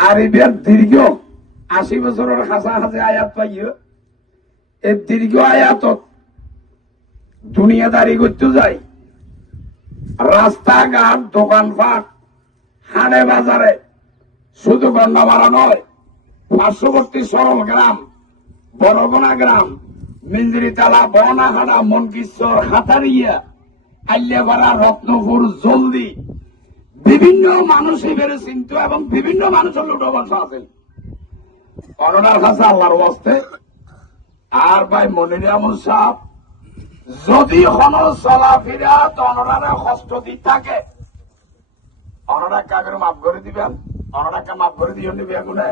আর এবার দীর্ঘ 80 বছরের হাসা হাসে আয়াত পাইও এই দীর্ঘ আয়াত দুনিয়াদারি করতে যাই রাস্তাঘাট দোকানপাট হাটে বাজারে শুধু গন্ডামারা নয় পার্শ্ববর্তী সরল গ্রাম বড়গোনা গ্রাম মিঞ্জরিতালা বনাহাড়া মনকিশ্বর হাতারিয়া আল্যাপাড়া রত্নপুর জলদি বিভিন্ন মানুষ এবারে চিন্ত এবং বিভিন্ন মানুষের লুটোবাসা আছে অননার কাছে আল্লাহর ওয়াস্তে আর ভাই মনির আহমদ সাহেব যদি কোন চলাফেরা অনরারে কষ্ট দি থাকে অনরা কাগরে মাফ করে দিবেন অনরাকে মাফ করে দিও নিবে এগুলো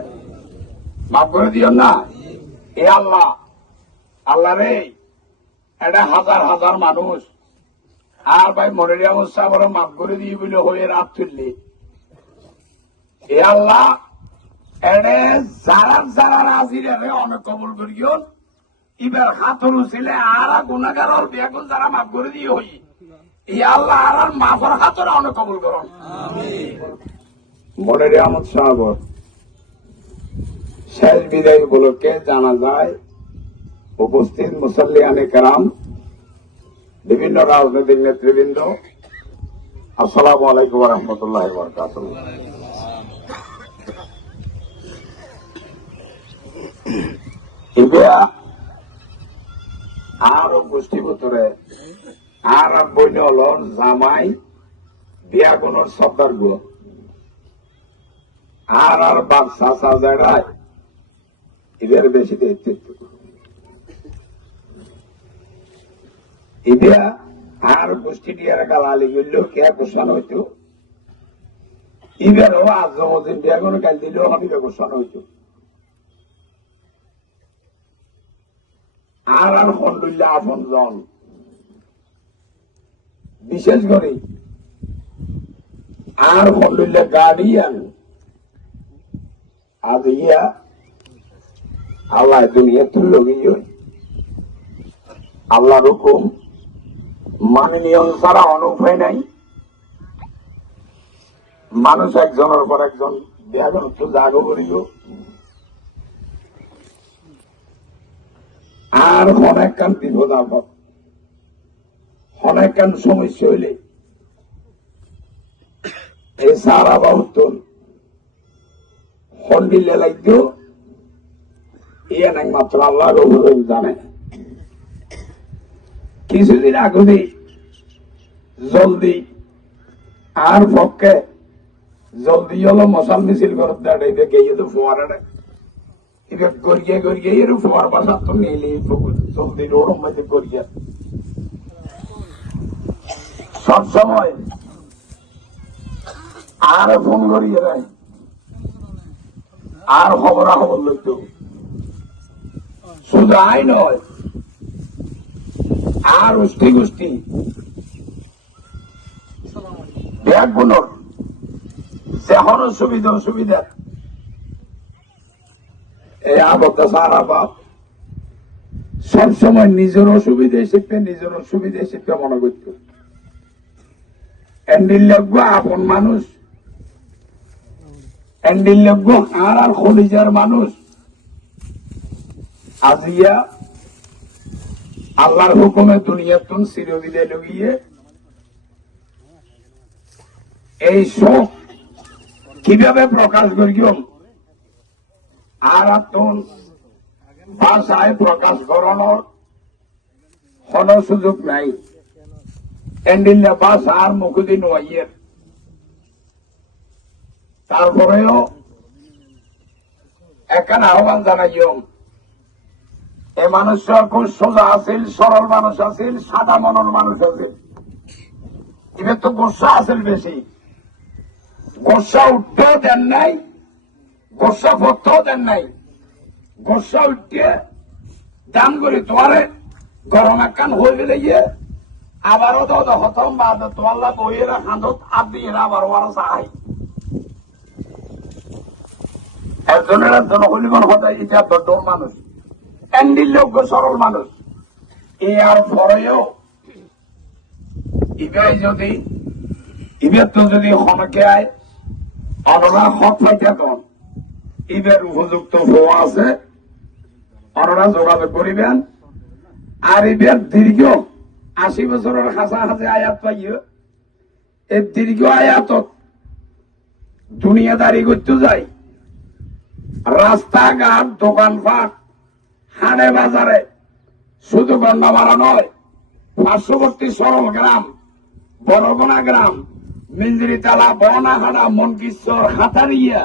মাফ করে দিও না এ আল্লাহ আল্লাহ রে এটা হাজার হাজার মানুষ আর ভাই মনির আহমদ সাহেব মাফ করে দিয়ে বলে হয়ে রাত তুললি এ আল্লাহ এড়ে যারা যারা রাজিরে অনেক কবল করিও এবার হাতর ছিলে আর গুণাগার বেগুন যারা মাফ করে দিয়ে হই এই আল্লাহ আর মাফর হাতর অনেক কবল করুন মনির আহমদ সাহেব শেষ বিদায় উপলক্ষে জানা যায় উপস্থিত মুসল্লিয়ানে কেরাম বিভিন্ন রাজনৈতিক নেতৃবৃন্দ আসসালামু আলাইকুম ওয়া রাহমাতুল্লাহি ওয়া বারাকাতুহু আর গোষ্ঠী ভিতরে আর বইন হল জামাই বিয়া গুণর সর্দার গুলো আর বাদশা সাজায় এদের বেশি নেতৃত্ব ইডিয়া আর গোষ্ঠী দিয়ে গালালি করলেও কে গোসান হইতো ইবেরও আজ বিয়া গুণ গাল দিলেও আমি গোসান হইতো আর খন্ডুল্লাহ আপন জন বিশেষ করে আর খন্ডুল্লাহ গার্ডিয়ান আজ ইয়া আল্লাহ দুনিয়া তুল্য গিয়ে আল্লাহর হুকুম মানে নিয়ম ছাড়া অনুপায় নাই মানুষ একজনের পর একজন বিয়াগন একটু জাগো করিল আর অনেক কান বিপদ আপদ অনেক কান সমস্যা হইলে এই সারা বা উত্তর হন্ডিলে লাগতো ইয়ে মাত্র আল্লাহ জানে কিছুদিন আগে জলদি আর পক্ষে জলদি হলো মশাল মিছিল করতে গিয়ে তো ফোয়ারা এবার গড়িয়ে গড়িয়ে এর ফোয়ার বাসা তো নিলে জলদি ওরম মধ্যে গড়িয়ে সবসময় আর ফোন করিয়ে দেয় আর খবরাখবর লইতো শুধু আই নয় আর গোষ্ঠী গোষ্ঠী ব্যাগ গুণর যেমন সুবিধা অসুবিধা এই আবদ্ধ সারা বাপ সবসময় নিজের অসুবিধা শিখতে নিজের অসুবিধা শিখতে মনে করত এন্ডিল লগ্য আপন মানুষ এন্ডিল লগ্য আর খলিজার মানুষ আজিয়া আল্লাহর হুকুমে দুনিয়াতুন চিরবিদায় লগিয়ে এই শোক কিভাবে প্রকাশ করিও আর আত্মন ভাষায় প্রকাশ করানোর কোন সুযোগ নাই এন্ডিল্লা ভাষা আর মুখদি নোয়াইয়ের তারপরেও একখান আহ্বান জানাইও এ মানুষ খুব সোজা আছিল সরল মানুষ আছিল সাদা মনের মানুষ আছিল এবার তো গোসা আছিল বেশি গোসা উঠতেও দেন নাই গোসা পড়তেও দেন নাই গোসা উঠতে দান করি তোমারে গরম একখান হয়ে গেলে গিয়ে আবারও তো হতম বা তোয়াল্লা বইয়েরা হাঁদত হাত দিয়ে আবার ওরা চাই একজনের একজন হলিমন হতে এটা দর মানুষ এন্ডির লোক সরল মানুষ এ আর পরেও ইবাই যদি ইবের তো যদি হনকে আয় অনরা হক পাইতে তখন ঈদের উপযুক্ত ফোয়া আছে, ওনারা যোগাযোগ করিবেন। আর ঈদের দীর্ঘ 80 বছরের কাছাকাছি আয়াত পাইও, এই দীর্ঘ আয়াত দুনিয়াদারি করতে যাই, রাস্তাঘাট দোকানপাট হাটে বাজারে, শুধু গন্ডামারা নয়, পার্শ্ববর্তী সরল গ্রাম, বরগুনা গ্রাম, মিঞ্জিরিতালা, বনাহাড়া, মনকিশ্বর, হাতারিয়া,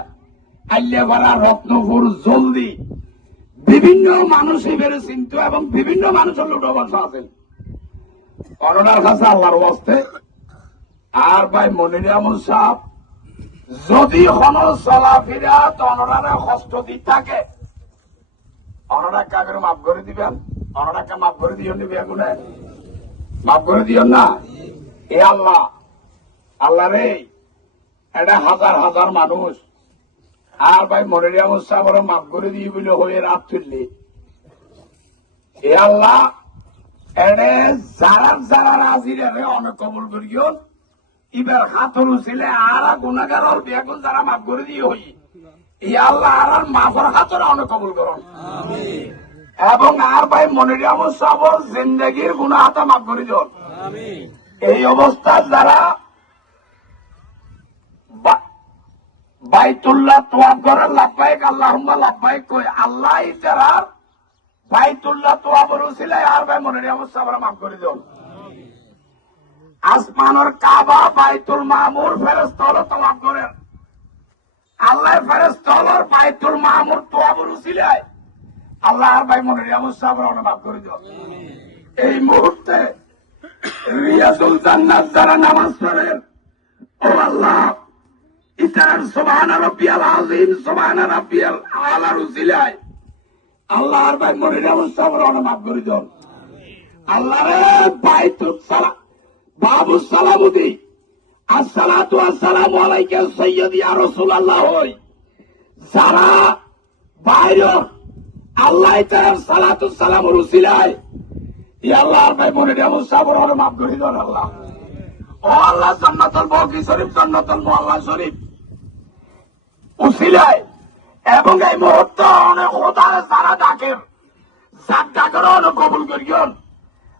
আল্যাপাড়া, রত্নপুর, জলদি বিভিন্ন মানুষ এবারে চিন্ত এবং বিভিন্ন মানুষের লুটোবাসা আছেন। অননার কাছে আল্লাহর ওয়াস্তে আর ভাই মনির আহমদ সাহেব যদি কোন চলাফেরা অনরারা কষ্ট দি থাকে, অনরা কাগরে মাফ করে দিবেন, অনরাকে মাফ করে দিও নিবে, এগুলো মাফ করে দিও না। এ আল্লাহ, আল্লাহ রে, এটা হাজার হাজার মানুষ আর ভাই মনির আহমদ সাহেব মাফ করে দিয়ে বলে হয়ে রাত তুললি। এ আল্লাহ, এনে যারা যারা রাজিরে অনেক কবল করিও, এবার হাতর ছিলে আর গুণাগার বেগুন যারা মাফ করে দিয়ে হই, ই আল্লাহ আর মাফর হাতর অনেক কবল করুন এবং আর ভাই মনির আহমদ সাহেবের জিন্দগির গুণা হাতা মাফ করে দিন। এই অবস্থা যারা বাইতুল্লাহ তোয়াব করার লাভবাহিক আল্লাহুম্মা লাভবাহিক কই, আল্লাহ যারা বাইতুল্লাহ তোয়াবের উসিলায় আর ভাই মনির আহমদ সাহেবের মাফ করে দিন। আসমানের কাবা, বাইতুল মামুর, ফেরেশতা তোয়াব করেন, আল্লাহ ফেরেশতা বাইতুল মামুর তোয়াবের উসিলায় আল্লাহ আর ভাই মনির আহমদ সাহেবের মাফ করে দিন। এই মুহূর্তে রিয়াজুল জান্নাত যারা নামাজ পড়েন, ও আল্লাহ, ইতার সুবহানা রাব্বিয়াল আযীম, সুবহানা রাব্বিয়াল আলার উসিলায় আল্লাহ আর ভাই মনির আহমদ সাহেবের মাফ করে দিন। আল্লাহ রে, বাইতুল সালাম বাবু সালামুদ্দি, আসসালাতু আসসালামু আলাইকা সাইয়্যিদি ইয়া রাসূলুল্লাহ, হই যারা বাইরে আল্লাহ তাআলার সালাতু সালামের উসিলায় ইয়া আল্লাহ ভাই মনির আহমদ সাহেবের মাফ করে দেন। আল্লাহ, ও আল্লাহ, জান্নাতুল বাকি শরীফ, জান্নাতুল মুআল্লা শরীফ উসিলায় এবং এই মুহূর্তে অনেক খোদার যারা ডাকেন, যার ডাকের অনেক কবুল করিয়েন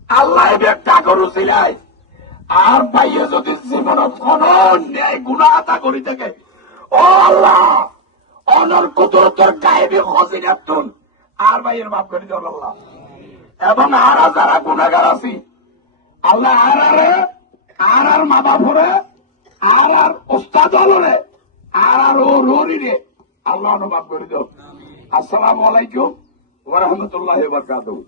আল্লাহ, এবার ডাকের উসিলায় আর ভাইয়ে যদি জীবনত কোন ন্যায় গুণাতা করি থাকে, ও আল্লাহ, অনর কুদরতের গায়েবী খজিনাতুন আর ভাইয়ের মাফ করে দেন। আল্লাহ, এবং আর যারা গুণাগার আছি আল্লাহ, আর মা বাপুরে, আর ওস্তাদ হলরে, আর ও রুরিরে আল্লাহ মাফ করে দেন। আসসালামু আলাইকুম ওয়া রাহমাতুল্লাহি ওয়া বারাকাতুহু।